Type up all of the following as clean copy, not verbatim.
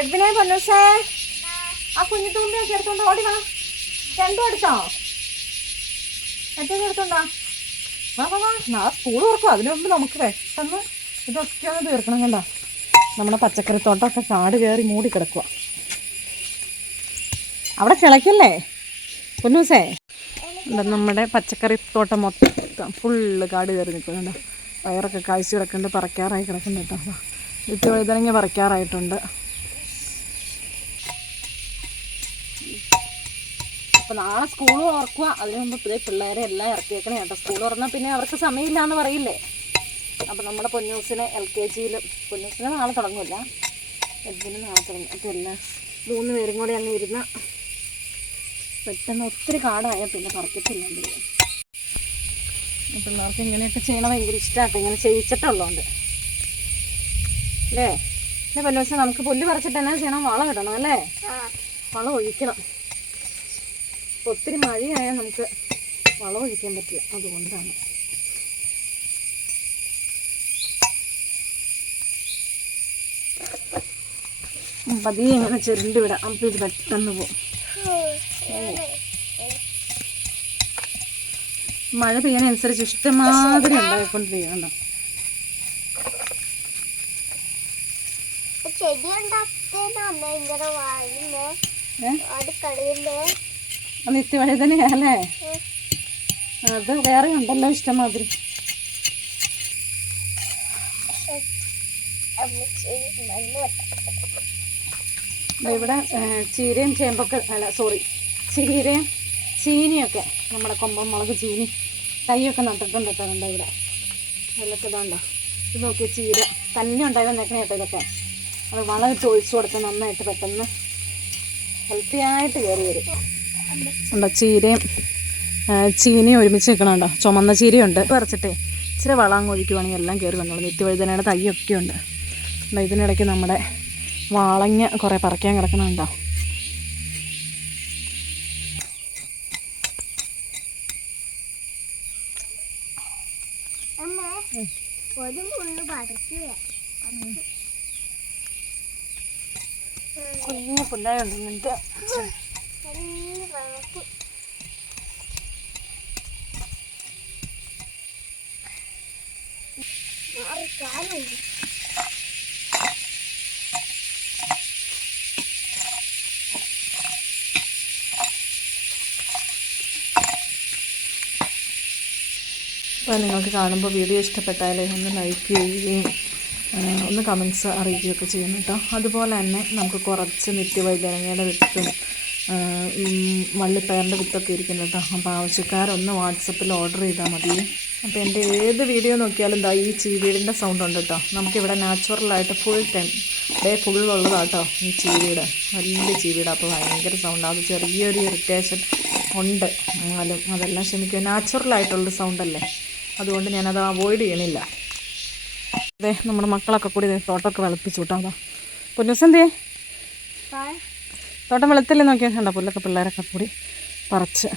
എഡ്വിനെ പൊന്നൂസേ ആ കുഞ്ഞു തൂമ്പയൊക്കെ എടുത്തോണ്ട് ഓടി വാ. രണ്ടും എടുത്തോ? മറ്റേ എടുത്തോണ്ടാ വാ വാ വാ. നാളെ സ്കൂൾ തുറക്കും. അതിനു മുമ്പ് നമുക്ക് പെട്ടെന്ന് ഇതൊക്കെ ഒന്ന് തീർക്കണം. കണ്ടോ നമ്മുടെ പച്ചക്കറിത്തോട്ടമൊക്കെ കാട് കയറി മൂടി കിടക്കുക. അവിടെ കിളയ്ക്കല്ലേ പൊന്നൂസേ? നമ്മുടെ പച്ചക്കറി തോട്ടം മൊത്തം ഫുള്ള് കാട് കയറി നിൽക്കുന്നുണ്ടോ. വയറൊക്കെ കാഴ്ച കിടക്കുന്നുണ്ട്. പറക്കാറായി കിടക്കുന്നുണ്ട് കേട്ടോ. വിത്ത് വഴുതനങ്ങ പറക്കാറായിട്ടുണ്ട്. അപ്പോൾ നാളെ സ്കൂൾ തുറക്കുക. അതിന് മുമ്പ് പിള്ളേരെ എല്ലാം ഇറക്കിയേക്കണേ കേട്ടോ. സ്കൂൾ തുറന്നാൽ പിന്നെ അവർക്ക് സമയമില്ല എന്ന് പറയില്ലേ. അപ്പോൾ നമ്മുടെ പൊന്നൂസിനെ LKG പൊന്നൂസിനെ നാളെ തുടങ്ങില്ല, എഡ്വിന് നാളെ തുടങ്ങും. അപ്പോൾ എല്ലാം 3 പേരും കൂടെ അങ്ങ് ഇരുന്ന പെട്ടെന്ന് ഒത്തിരി കാടായാൽ പിന്നെ പറക്കത്തില്ല. പിള്ളേർക്ക് ഇങ്ങനെയൊക്കെ ചെയ്യണം ഭയങ്കര ഇഷ്ടമാട്ടോ. ഇങ്ങനെ ചെയ്യിച്ചിട്ടുള്ളതുകൊണ്ട് അല്ലേ. പിന്നെ പൊന്നൂസ് നമുക്ക് പുല്ല് പറിച്ചിട്ട് എന്നാ ചെയ്യണം? വളം ഇടണം അല്ലേ? വളം ഒഴിക്കണം. ഒത്തിരി മഴയായാൽ നമുക്ക് വളം ഒഴിക്കാൻ പറ്റില്ല. അതുകൊണ്ടാണ്. പതിയെ ഇങ്ങനെ ചെറുണ്ട് വിടാം. അപ്പോൾ ഇത് പെട്ടെന്ന് പോകും. മഴ പെയ്യാനനുസരിച്ച് ഇഷ്ടമാതിരി ഉണ്ടായിക്കൊണ്ടിരിക്കണ്ടോ. നിത്യവഴുതനയല്ലേ? അത് വേറെ ഉണ്ടല്ലോ ഇഷ്ടമാതിരി. ഇവിടെ ചീരയും ചേമ്പൊക്കെ ചീരയും ചീനിയൊക്കെ നമ്മുടെ കൊമ്പൻ മുളക് ചീനി തൈയൊക്കെ നട്ടിട്ടുണ്ട് കേട്ടോ. കണ്ടോ ഇവിടെ അതിലൊക്കെ ഇതുണ്ടോ. ഇത് നോക്കിയ ചീര തന്നെ ഉണ്ടായി വന്നേക്കണേ കേട്ടോ. ഇതൊക്കെ അത് വളമിട്ട് ഒഴിച്ചു കൊടുത്ത് നന്നായിട്ട് പെട്ടെന്ന് ഹെൽത്തി ആയിട്ട് കയറി വരും. ഉണ്ടോ ചീരയും ചീനിയും ഒരുമിച്ച് നിൽക്കണുണ്ടോ. ചുമന്ന ചീരയുണ്ട്. പറിച്ചിട്ടേ ഇച്ചിരി വളം അങ്ങ് ഒഴിക്കുവാണെങ്കിൽ എല്ലാം കയറി വന്നോളൂ. നിത്യവഴുതനയുടെ തൈയൊക്കെ ഉണ്ട്. ഇതിനിടയ്ക്ക് നമ്മുടെ വാളങ്ങ കുറേ പറിക്കാൻ കിടക്കണുണ്ടോ. കുഞ്ഞു പുല്ലായുണ്ട് ഇങ്ങനത്തെ. അപ്പോൾ നിങ്ങൾക്ക് കാണുമ്പോൾ വീഡിയോ ഇഷ്ടപ്പെട്ടാൽ ഒന്ന് ലൈക്ക് ചെയ്യുകയും ഒന്ന് കമൻറ്റ്സ് അറിയിക്കുകയൊക്കെ ചെയ്യുന്നു കേട്ടോ. അതുപോലെ തന്നെ നമുക്ക് കുറച്ച് നിത്യവഴുതനങ്ങയുടെ വിത്തും വള്ളിപ്പയറിൻ്റെ വിത്തൊക്കെ ഇരിക്കുന്നു കേട്ടോ. അപ്പോൾ ആവശ്യക്കാരൊന്ന് വാട്സപ്പിൽ ഓർഡർ ചെയ്താൽ മതി. അപ്പോൾ എൻ്റെ ഏത് വീഡിയോ നോക്കിയാലും എന്താ ഈ ചീവീടിൻ്റെ സൗണ്ട് ഉണ്ട് കേട്ടോ. നമുക്കിവിടെ നാച്ചുറലായിട്ട് ഫുൾ ടൈം ഡേ ഫുള്ളുള്ളതാട്ടോ ഈ ചീവീട്. വലിയ ചീവീട്. അപ്പോൾ ഭയങ്കര സൗണ്ട്. അത് ചെറിയൊരു ഇറിറ്റേഷൻ ഉണ്ട്. എന്നാലും അതെല്ലാം ക്ഷമിക്കുക. നാച്ചുറലായിട്ടുള്ള സൗണ്ടല്ലേ, അതുകൊണ്ട് ഞാനത് അവോയ്ഡ് ചെയ്യണില്ല. അതെ നമ്മുടെ മക്കളൊക്കെ കൂടി തോട്ടമൊക്കെ വെളുപ്പിച്ചു കേട്ടോ. അതാ പൊന്നൂസെന്തേ തോട്ടം വെളുത്തില്ലേ നോക്കിയാൽ കണ്ടോ. പുല്ലൊക്കെ പിള്ളേരൊക്കെ കൂടി പറിച്ച്.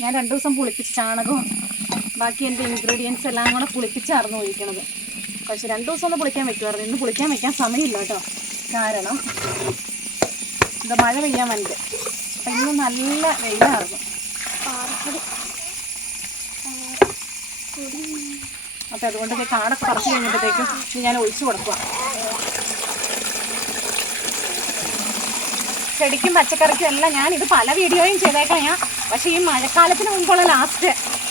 ഞാൻ 2 ദിവസം പുളിപ്പിച്ച് ചാണകവും ബാക്കി എൻ്റെ ഇൻഗ്രീഡിയൻസ് എല്ലാം കൂടെ പുളിപ്പിച്ചായിരുന്നു ഒഴിക്കണത്. പക്ഷെ 2 ദിവസം ഒന്ന് പുളിക്കാൻ വെക്കുമായിരുന്നു. ഇന്ന് പുളിക്കാൻ വെക്കാൻ സമയമില്ല കേട്ടോ. കാരണം എന്താ മഴ പെയ്യാൻ വേണ്ടി. അപ്പം ഇന്ന് നല്ല വെയിലായിരുന്നു. അപ്പം അതുകൊണ്ട് കാടൊക്കെ പറിച്ച് കഴിഞ്ഞപ്പോഴത്തേക്കും ഇനി ഞാൻ ഒഴിച്ചു കൊടുക്കുക. ചെടിക്കും പച്ചക്കറിക്കും എല്ലാം ഞാനിത് പല വീഡിയോയും ചെയ്തേക്കാം ഞാൻ. പക്ഷേ ഈ മഴക്കാലത്തിന് മുമ്പുള്ള ലാസ്റ്റ്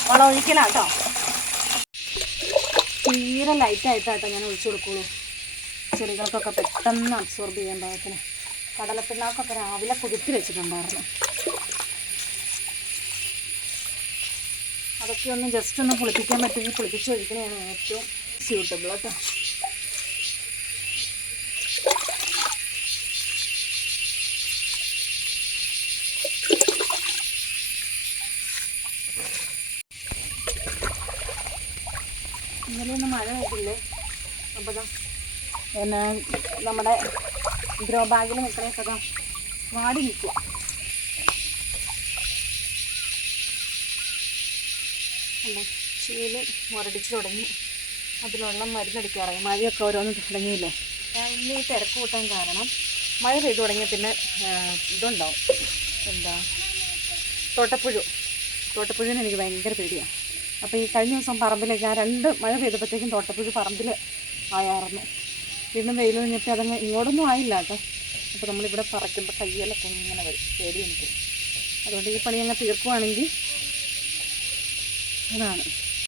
വളം ഒഴിക്കലാട്ടോ. തീരെ ലൈറ്റായിട്ടാട്ടോ ഞാൻ ഒഴിച്ചു കൊടുക്കുള്ളൂ. ചെടികൾക്കൊക്കെ പെട്ടെന്ന് അബ്സോർബ് ചെയ്യാൻ പാകത്തിന്. കടലപ്പിണ്ണാക്കൊക്കെ രാവിലെ കുതിർത്തി വെച്ചിട്ടുണ്ടായിരുന്നു. അതൊക്കെ ഒന്ന് ജസ്റ്റ് ഒന്ന് പുളിപ്പിക്കാൻ പറ്റുമെങ്കിൽ പുളിപ്പിച്ച് ഒഴിക്കണതാണ് ഏറ്റവും സ്യൂട്ടബിൾ കേട്ടോ. ഇന്നലെ ഒന്നും മഴ ആയിട്ടില്ലേ. അപ്പോൾ പിന്നെ നമ്മുടെ ഗ്രോ ബാഗിൽ നിൽക്കണേക്കതാ വാടി നിൽക്കുക. ചീല് മുരടിച്ച് തുടങ്ങി. അതിനുള്ള മരുന്നടിക്കാറായി. മഴയൊക്കെ ഓരോന്ന് തുടങ്ങിയില്ലേ. ഞാൻ ഇന്ന് ഈ തിരക്ക് കൂട്ടാൻ കാരണം മഴ പെയ്തു തുടങ്ങിയ പിന്നെ ഇതുണ്ടാവും, എന്താ തോട്ടപ്പുഴുവിന് എനിക്ക് ഭയങ്കര പേടിയാണ്. അപ്പോൾ ഈ കഴിഞ്ഞ ദിവസം പറമ്പിലേക്ക് ഞാൻ 2 മഴ പെയ്തപ്പോഴത്തേക്കും തോട്ടപ്പുഴു പറമ്പിൽ ആയായിരുന്നു. വീണ്ടും വെയിൽ കഴിഞ്ഞിട്ട് അതങ്ങ് ഇങ്ങോട്ടൊന്നും ആയില്ല കേട്ടോ. അപ്പോൾ നമ്മളിവിടെ പറിക്കുമ്പോൾ കയ്യിലൊക്കെ ഇങ്ങനെ വരും, പേടി എനിക്ക്. അതുകൊണ്ട് ഈ പണി അങ്ങ് തീർക്കുവാണെങ്കിൽ അതാണ്.